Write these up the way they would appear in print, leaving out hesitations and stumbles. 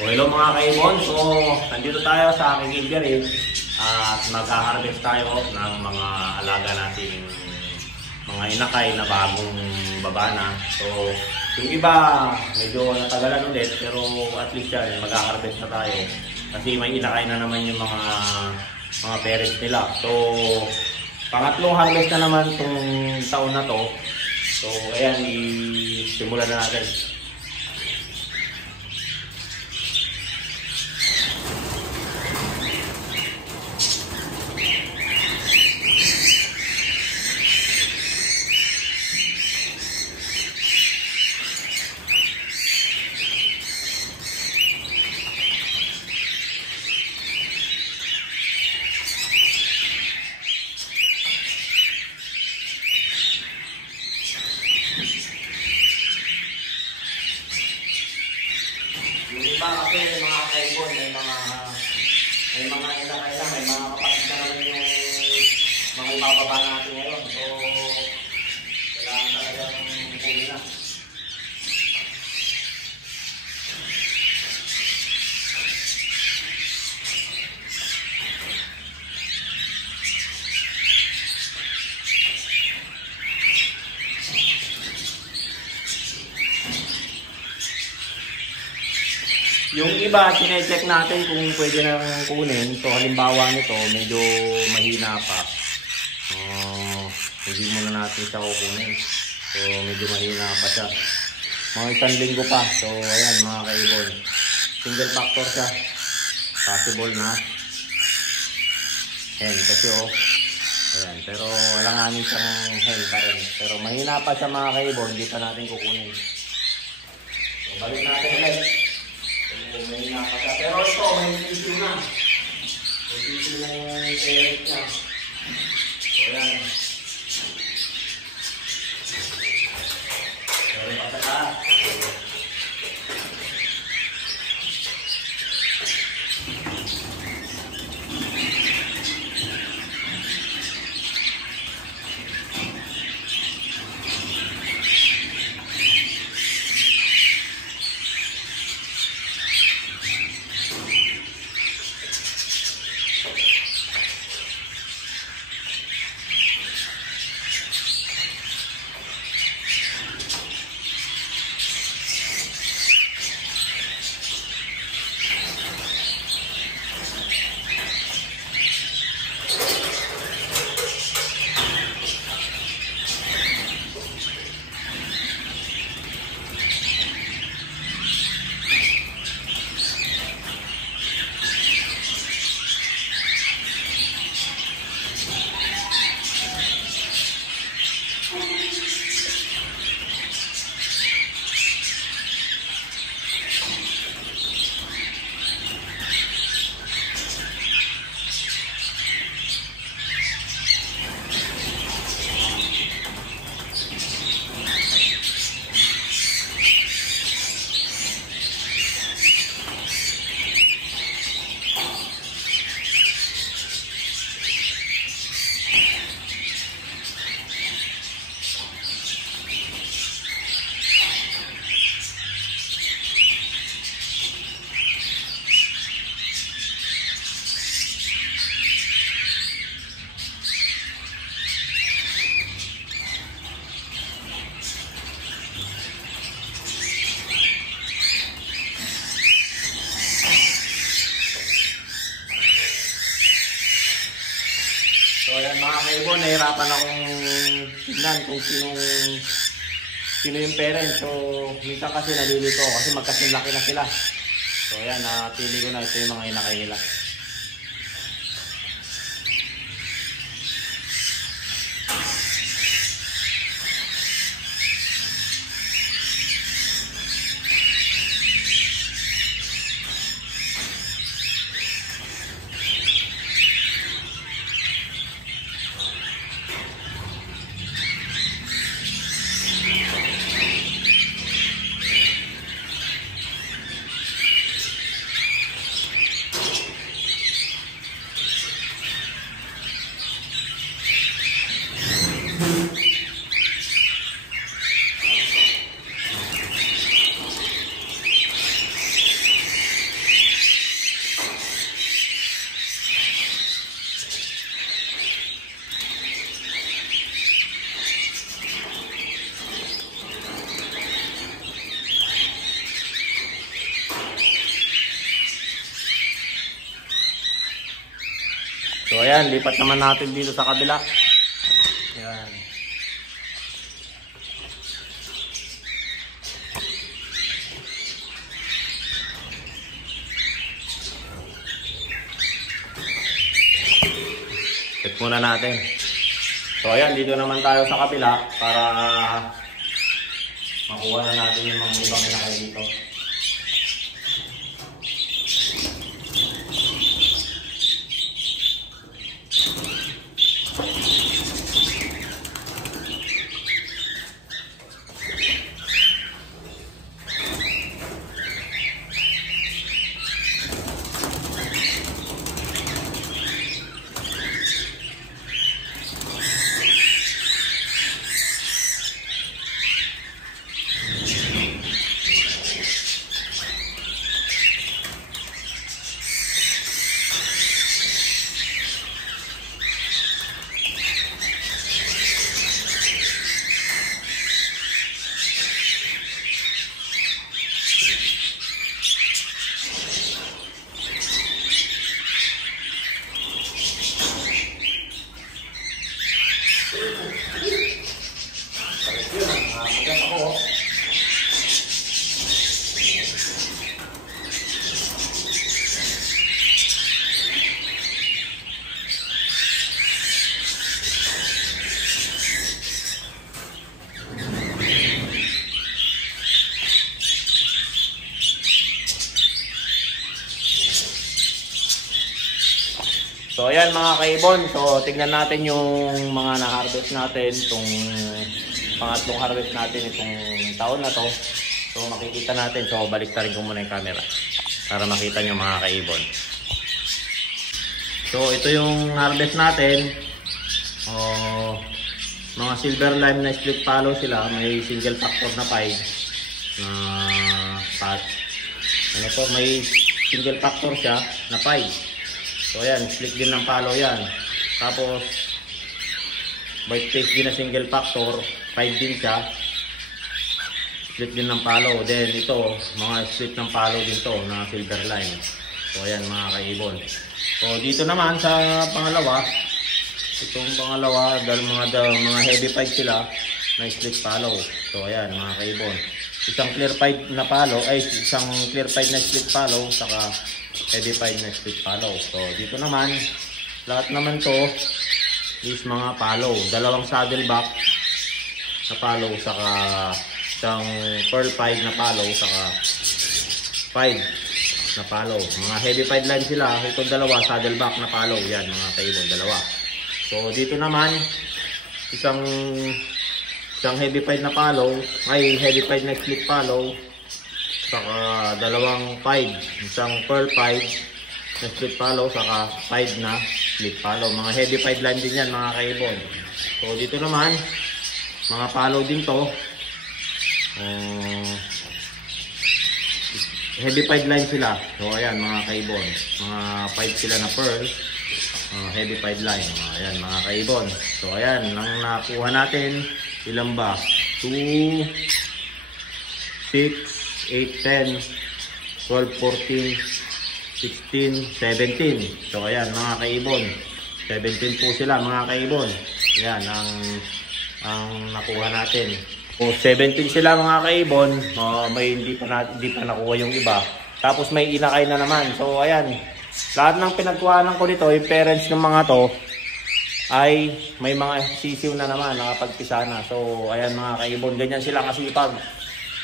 So hello mga kaibon, so nandito tayo sa aking aviary at magha-harvest tayo ng mga alaga nating mga inakay na bagong babana. So yung iba medyo natagalan ulit pero at least yan magha-harvest na tayo kasi may inakay na naman yung mga parents nila. So pangatlong harvest na naman itong taon na to. So ayan, isimulan na natin. Kasi mga kaibon, may mga inakay lang, may mga kapatid na naman yung mga ibababa natin ngayon. So, kailangan talagang huli na. Yung iba, sinecheck natin kung pwede nang kunin. So, halimbawa nito, medyo mahina pa. Hindi muna natin siya kukunin. So, medyo mahina pa siya. Mga isang linggo pa. So, ayan mga kaibon. Single factor siya. Possible na. Hen kasi ayan. Pero wala nga namin siyang hen pa rin. Pero mahina pa siya mga kaibon. Hindi pa natin kukunin. So, balik natin ulit. May napaka. Pero ito, may tissue na. May tissue na yung parent niya. So, yan. Meron pa sa taas. So ayan mga kaibon, nahirapan akong tignan kung sino yung parent. So minsan kasi nalilito kasi magkasinlaki na sila. So ayan, napili ko na ito yung mga inakay nila. ayan, lipat naman natin dito sa kabila. Ayan. Set muna natin. So ayan, dito naman tayo sa kabila para makuha na natin yung mga ibang inakay dito. So ayan mga kaibon, so tignan natin yung mga na-harvest natin, itong pangatlong harvest natin itong taon na to. So makikita natin, so baliktarin ko muna yung camera para makita nyo mga kaibon. So ito yung harvest natin, mga silver lime na split follow sila, may single factor na 5 na ano to, may single factor siya na 5. So ayan, split din ng palo yan. Tapos white face din na single factor, 5 din siya. Split din ng palo. Then ito, mga split ng palo din to na silver line. So ayan mga kaibon. So dito naman sa pangalawa, itong pangalawa, dahil mga heavy pipe sila na split palo. So ayan mga kaibon. Isang clear pipe na palo, ay isang clear pipe na split palo, saka heavy pipe na split palo. So dito naman, lahat naman to is mga palo. Dalawang saddleback na palo, saka isang pearl pipe na palo, saka 5 na palo. Mga heavy pipe line sila. Itong dalawa, saddleback na palo. Yan mga kaibon, dalawa. So dito naman, isang heavy pipe na palo, ay heavy pipe na split palo, saka dalawang 5, isang pearl 5 na split palo, saka 5 na split palo. Mga heavy pipe line din yan mga kaibon. So dito naman, mga palo din to, heavy pipe line sila. So ayan mga kaibon, mga 5 sila na pearl, heavy pipe line. Ayan mga kaibon. So ayan, nang nakuha natin, ilan ba? 2, 6, 8, 10, 12, 14, 16, 17. So ayan mga kaibon, 17 po sila mga kaibon. Ayan ang nakuha natin. So 17 sila mga kaibon. May hindi pa nakuha yung iba. Tapos may inakay na naman. So ayan, lahat ng pinagkuhanan ko nito, yung parents ng mga to ay may mga sisiw na naman, nakapagpisa na. So ayan mga kaibon, ganyan sila kasipag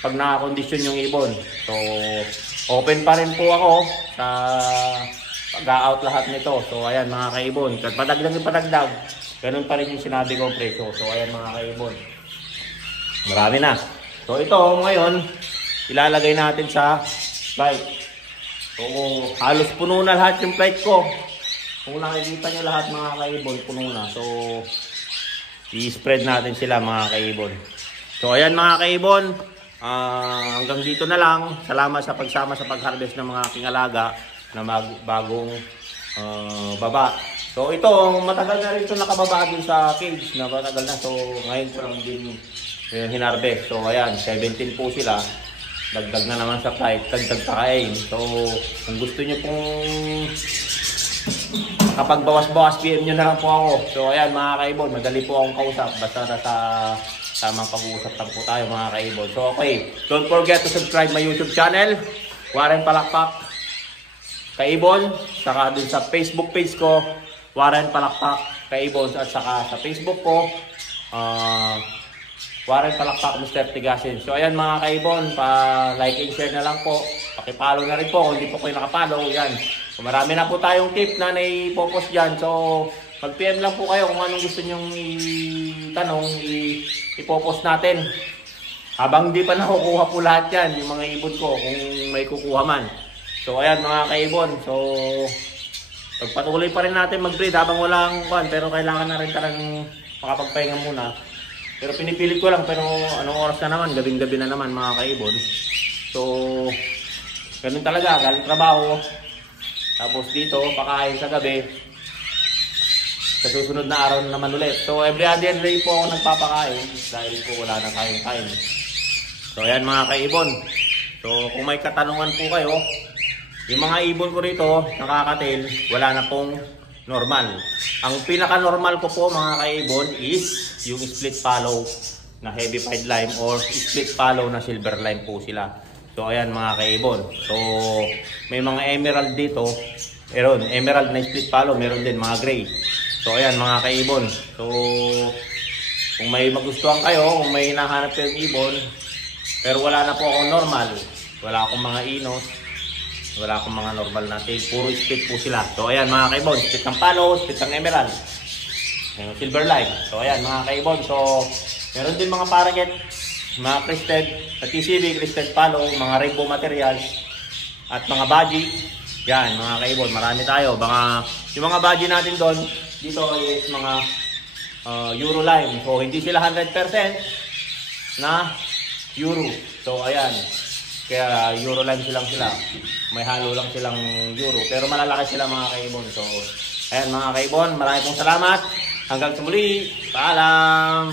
pag nakakondisyon yung ibon. So open pa rin po ako sa pag-out lahat nito. So ayan mga kaibon, padagdag, ganun pa rin yung sinabi ko presyo. So ayan mga kaibon, marami na. So ito ngayon, ilalagay natin sa flight. So halos puno na lahat yung flight ko. Kung nakikita nyo lahat mga kaibon, puno na. So i-spread natin sila mga kaibon. So ayan mga kaibon, hanggang dito na lang. Salamat sa pagsama sa pag-harvest ng mga aking alaga na bagong baba. So ito, matagal na rin ito nakababa din sa cage na matagal na. So ngayon ko lang din hinarvest. So ayan, 17 po sila. Dagdag na naman sa flight, dagdag pa kain. So kung gusto nyo pong Kapag bawas-bawas, PM nyo na lang po ako. So ayan mga kaibon, madali po akong kausap. Basta sa tamang pag-uusap lang po tayo mga kaibon. So okay, don't forget to subscribe my YouTube channel, Warren Palakpak Kaibon. Saka dun sa Facebook page ko, Warren Palakpak Kaibon. At saka sa Facebook ko, Warren Palakpak Mr. Tigasin. So ayan mga kaibon, pa-like and share na lang po. Pakipollow na rin po kung hindi po kayo nakapollow. Yan. So, marami na po tayong tip na naipopost dyan. So mag-PM lang po kayo kung anong gusto nyong itanong, ipopost natin. Habang hindi pa nakukuha po lahat yan, yung mga ibon ko, kung may kukuha man. So ayan mga kaibon. So pagpatuloy pa rin natin mag-breed habang walang kuhan. Pero kailangan na rin talagang makapagpahinga muna. Pero pinipilit ko lang, pero anong oras na naman, gabing-gabi na naman mga kaibon. So ganun talaga, galing trabaho. Tapos dito, pakain sa gabi. Sa susunod na araw naman ulit. So every other day po ako nagpapakain dahil po wala na tayong time. So ayan mga kaibon. So kung may katanungan po kayo, yung mga ibon ko rito, nakakatil, wala na pong normal. Ang pinaka-normal ko po mga kaibon is yung split follow na heavy pied lime or split follow na silver lime po sila. So ayan mga kaibon. So may mga emerald dito. Meron emerald na split follow, meron din mga gray. So ayan mga kaibon. So kung may magustuhan kayo, kung may hinahanap kayong ibon, pero wala na po akong normal, wala akong mga inos, wala akong mga normal na tail, puro split po sila. So ayan mga kaibon, split ng follow, split ng emerald, silver lime. So ayan mga kaibon. So meron din mga parakeet, mga crested, sa TCB, crested follow, mga rainbow materials, at mga baji. Yan, mga kaibon, marami tayo. Baka, yung mga baji natin doon, dito is mga Euro lime. So, hindi sila 100% na Euro. So, ayan. Kaya, Euro lime silang sila. May halo lang silang Euro. Pero malalaki sila mga kaibon. So, ayan mga kaibon, marami pong salamat. Hanggang sa muli. Paalam!